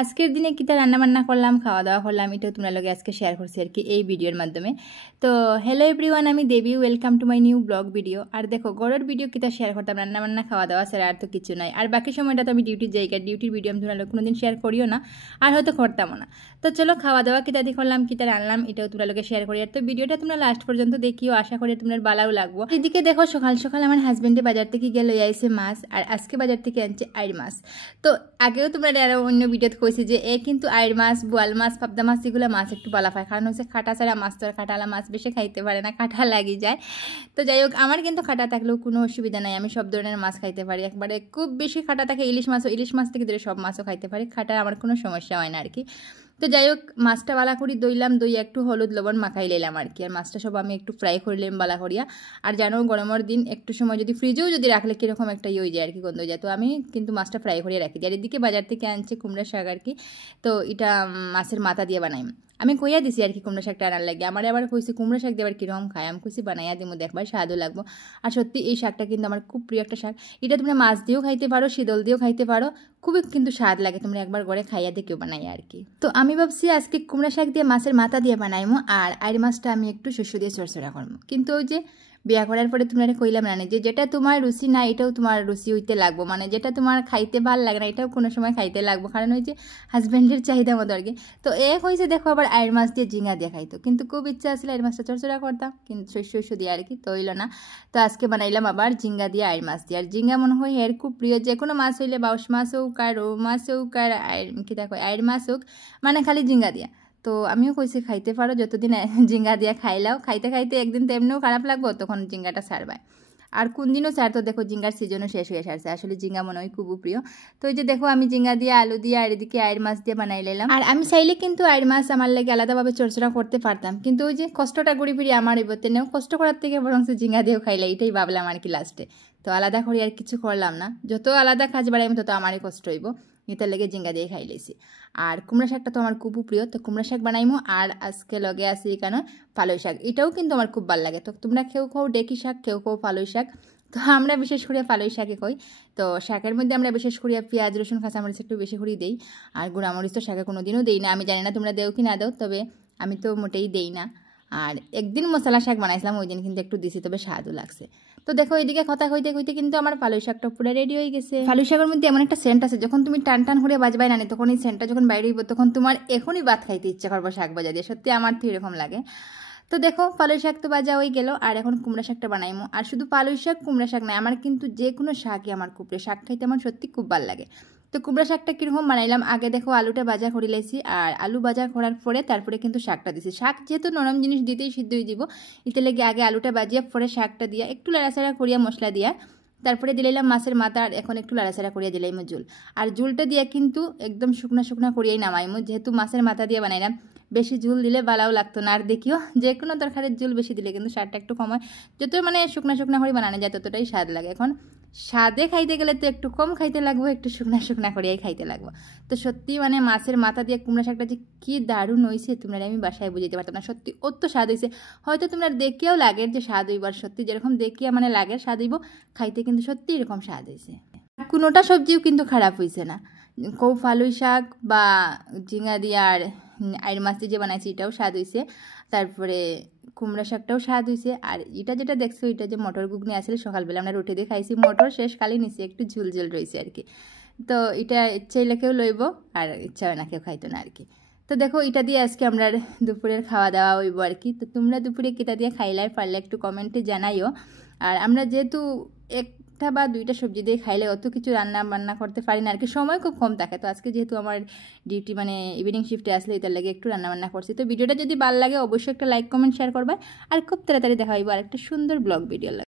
আজকের দিনে কিতা রান্না বান্না করলাম, খাওয়া দাওয়া করলাম, এটাও তোমরা লগে আজকে শেয়ার করছি আর কি এই ভিডিওর মাধ্যমে। তো হ্যালো এভরিওয়ান, আমি Debi, welcome to my new blog video. আর দেখো গড়ের ভিডিও কিতা শেয়ার করতাম, রান্না বান্না খাওয়া দাওয়া ছাড়া আর তো কিছু নাই। আর বাকি সময়টা তো আমি ডিউটির জায়গা, ডিউটির ভিডিও আমি তোমরা কোনোদিন শেয়ার করিও না, আর হয়তো করতামও না। তো চলো খাওয়া দাওয়া কিতা দিয়ে করলাম, কিতা রান্নাম, এটাও তোমরা লোকে শেয়ার করি। আর তো ভিডিওটা তোমরা লাস্ট পর্যন্ত দেখিও, আশা করি তোমার ভালোও লাগবো। এদিকে দেখো সকাল সকাল আমার হাজবেন্ডে বাজার থেকে গেল আইসে মাছ, আর আজকে বাজার থেকে আনছে আইড় মাছ। তো আগেও তোমরা আরো অন্য ভিডিওতে কইছি যে কিন্তু আইড় মাছ, বোয়াল মাছ, পাবদা মাছ এগুলো মাছ একটু বালা পায়, কারণ হচ্ছে খাটা ছাড়া মাছ তো আর কাঁটালা মাছ বেশি খাইতে পারে না, কাঁটা লাগি যায়। তো যাই হোক, আমার কিন্তু খাটা থাকলেও কোনো অসুবিধা নাই, আমি সব ধরনের মাছ খাইতে পারি। একবারে খুব বেশি খাটা থাকে ইলিশ মাছ থেকে ধরে সব মাছও খাইতে পারি, খাটা আমার কোনো সমস্যা হয় না আর কি। তো যাই হোক, মাছটা বালা করি দইলাম, দই একটু হলুদ লবণ মাখাই লাইলাম আর কি। আর মাছটা সব আমি একটু ফ্রাই করলাম বালা করিয়া। আর জানো গরমের দিন একটু সময় যদি ফ্রিজেও যদি রাখলে কীরকম একটা হয়ে যায় আর কি, গন্ধ হয়ে যায়। তো আমি কিন্তু মাছটা ফ্রাই করিয়ে রাখি দিই। আর এদিকে বাজার থেকে আনছে কুমড়া শাক আর কি। তো এটা মাছের মাথা দিয়ে বানাই, আমি কইয়া দিছি আর কি কুমড়া শাকটা আনার লাগে। আমার আবার কইছি কুমড়া শাক দিয়ে আবার কীরকম খায়, আমি কইছি বানাইয়া দিব, দেখবার স্বাদও লাগবো। আর সত্যি এই শাকটা কিন্তু আমার খুব প্রিয় একটা শাক। এটা তোমরা মাছ দিয়েও খাইতে পারো, শীতল দিয়েও খাইতে পারো, খুবই কিন্তু স্বাদ লাগে। তোমরা একবার ঘরে খাইয়া দেখেও বানাই আর কি। তো আমি ভাবছি আজকে কুমড়া শাক দিয়ে মাছের মাথা দিয়ে বানাইমো, আর আইড় মাছটা আমি একটু শস্য দিয়ে চড়চড়া করবো। কিন্তু ওই যে বিয়া করার পরে তোমরা কইলাম না যে যেটা তোমার রুচি না এটাও তোমার রুচি হইতে লাগবো, মানে যেটা তোমার খাইতে ভাল লাগে না এটাও কোনো সময় খাইতে লাগবো, কারণ ওই যে হাজব্যান্ডের চাহিদা মতো আর কি। তো হয়েছে দেখো আবার আইড় মাছ দিয়ে ঝিঙা দিয়ে খাইতো, কিন্তু খুব ইচ্ছা আসলে আইড় মাছটা চড়চড়া করতাম, কিন্তু শস্য দিয়ে আর কি, তো হইলো না। তো আজকে বানাইলাম আবার ঝিঙ্গা দিয়ে আইড় মাছ দিয়ে। আর ঝিঙ্গা মনে হয় এর খুব প্রিয়, যে কোনো মাছ হইলে বাউশ মাছ হোক আর রৌ মাছ হোক আর কি দেখো আইড় মাছ হোক, মানে খালি ঝিঙ্গা দিয়া। তো আমিও কইছি খাইতে পারো, যতদিন ঝিঙ্গা দিয়া খাইলাও, খাইতে খাইতে একদিন তো এমনিও খারাপ লাগবো, তখন ঝিঙ্গাটা ছাড়বায়। আর কোন দিনও স্যার তো দেখো ঝিঙ্গার সিজনও শেষ হয়ে আসছে, আসলে ঝিঙ্গা মনে হয় খুব প্রিয়। তো এই যে দেখো আমি ঝিঙ্গা দিয়ে আলু দিয়ে আর এদিকে আইড় মাছ দিয়ে বানাই লাইলাম। আর আমি চাইলে কিন্তু আইড় মাছ আমার লাগে আলাদাভাবে চড়চড়া করতে পারতাম, কিন্তু ওই যে কষ্টটা ঘুরি ফিরি আমার এবার নেও, কষ্ট করার থেকে বরং ঝিঙ্গা দিয়েও খাইলে, এটাই ভাবলাম আর কি লাস্টে। তো আলাদা করি আর কিছু করলাম না, যত আলাদা কাজ বাড়াইম তত আমারই কষ্ট হইব, এটার লেগে ঝিঙ্গা দিয়ে খাই লাইছি। আর কুমড়া শাকটা তো আমার খুব প্রিয়, তো কুমড়া শাক বানাইমো। আর আজকে লগে আছে এখানে পালই শাক, এটাও কিন্তু আমার খুব ভালো লাগে। তো তোমরা কেউ খাও ডেকি শাক, কেউ খাও পালই শাক, তো আমরা বিশেষ করে পালই শাকে কই। তো শাকের মধ্যে আমরা বিশেষ করে পেঁয়াজ রসুন কাঁচামরিচ একটু বেশি করে দিই, আর গুঁড়ামরিচ তো শাকে কোনো দিনও দিই না। আমি জানি না তোমরা দেও কি না দেও, তবে আমি তো মোটেই দেই না। আর একদিন মশলা শাক বানাইছিলাম, ওই দিন কিন্তু একটু দিছি, তবে স্বাদও লাগছে। তো দেখো এদিকে কথা কইতে কইতে কিন্তু আমার পালই শাকটা পুরো রেডি হয়ে গেছে। পালই শাকের মধ্যে এমন একটা সেন্ট আছে, যখন তুমি টান টান করে বাজবাই না, তখন এই সেন্টটা যখন বাইরে হইব, তখন তোমার এখনই ভাত খাইতে ইচ্ছা করবো শাক ভাজা দিয়ে, সত্যি আমার তো এরকম লাগে। তো দেখো পালই শাক তো ভাজা হয়ে গেল, আর এখন কুমড়া শাকটা বানাইমো। আর শুধু পালই শাক কুমড়া শাক নয়, আমার কিন্তু যে কোনো শাকই আমার খুব প্রিয়, শাক খাইতে আমার সত্যি খুব ভালো লাগে। তো কুমড়া শাকটা কীরকম বানাইলাম, আগে দেখো আলুটা ভাজা করে লাইছি, আর আলু ভাজা করার পরে তারপরে কিন্তু শাকটা দিছি। শাক যেহেতু নরম জিনিস দিতেই সিদ্ধ হয়ে দিব, এতে লেগে আগে আলুটা ভাজিয়া পরে শাকটা দিয়া একটু লাড়াচাড়া করিয়া মশলা দিয়া তারপরে দিলাম মাছের মাথা, আর এখন একটু লাড়াচাড়া করিয়া দিলাম ঝুল। আর ঝুলটা দিয়া কিন্তু একদম শুকনা শুকনা করিয়াই নামাইমো, যেহেতু মাছের মাথা দিয়ে বানাইলাম, বেশি ঝুল দিলে ভালোও লাগতো না। আর দেখিও যে কোনো তরকারির ঝুল বেশি দিলে কিন্তু স্বাদটা একটু কম হয়, যত মানে শুকনা শুকনা করে বানানো যায় ততটাই স্বাদ লাগে। এখন স্বাদে খাইতে গেলে তো একটু কম খাইতে লাগবো, একটু শুকনা শুকনা করিয়াই খাইতে লাগবো। তো সত্যি মানে মাছের মাথা দিয়ে কুমড়া শাকটা যে কী দারুণ হয়েছে, তোমরা আমি বাসায় বুঝতে পারতাম না, সত্যি অত স্বাদ হয়েছে। হয়তো তোমরা দেখেও লাগে যে স্বাদ হইব, আর সত্যি যেরকম দেখিয়া মানে লাগে স্বাদ হইব, খাইতে কিন্তু সত্যি এরকম স্বাদ হয়েছে। কোনোটা সবজিও কিন্তু খারাপ হয়েছে না, কৌ পালই শাক বা ঝিঙা দিয়ে আর আইড় মাছ দিয়ে যে বানাইছি এটাও স্বাদ হয়েছে, তারপরে কুমড়া শাকটাও স্বাদ হয়েছে। আর এটা যেটা দেখছো এটা যে মটর ঘুগনি আসলে সকালবেলা আমরা রুটি দিয়ে খাইছি, মটর শেষ কালি নিচে একটু ঝুল ঝুল রয়েছে আর কি। তো এটা ইচ্ছা হইলে কেউ লইব, আর ইচ্ছা হয় না কেউ খাইতো না আর কি। তো দেখো এটা দিয়ে আজকে আমরা দুপুরের খাওয়া দাওয়া হইব আর কি। তো তোমরা দুপুরে কেটা দিয়ে খাইলাই পারলে একটু কমেন্টে জানাইও। আর আমরা যেহেতু একটা বা দুইটা সবজি দিয়ে খাইলে অত কিছু রান্না বান্না করতে পারি না আর কি, সময় খুব কম থাকে। তো আজকে যেহেতু আমার ডিউটি মানে ইভিনিং শিফটে আসলে এটার লাগে একটু রান্না বান্না করছি। তো ভিডিওটা যদি ভালো লাগে অবশ্যই একটা লাইক কমেন্ট শেয়ার করবে, আর খুব তাড়াতাড়ি দেখা হইব আর একটা সুন্দর ব্লগ ভিডিও লাগে।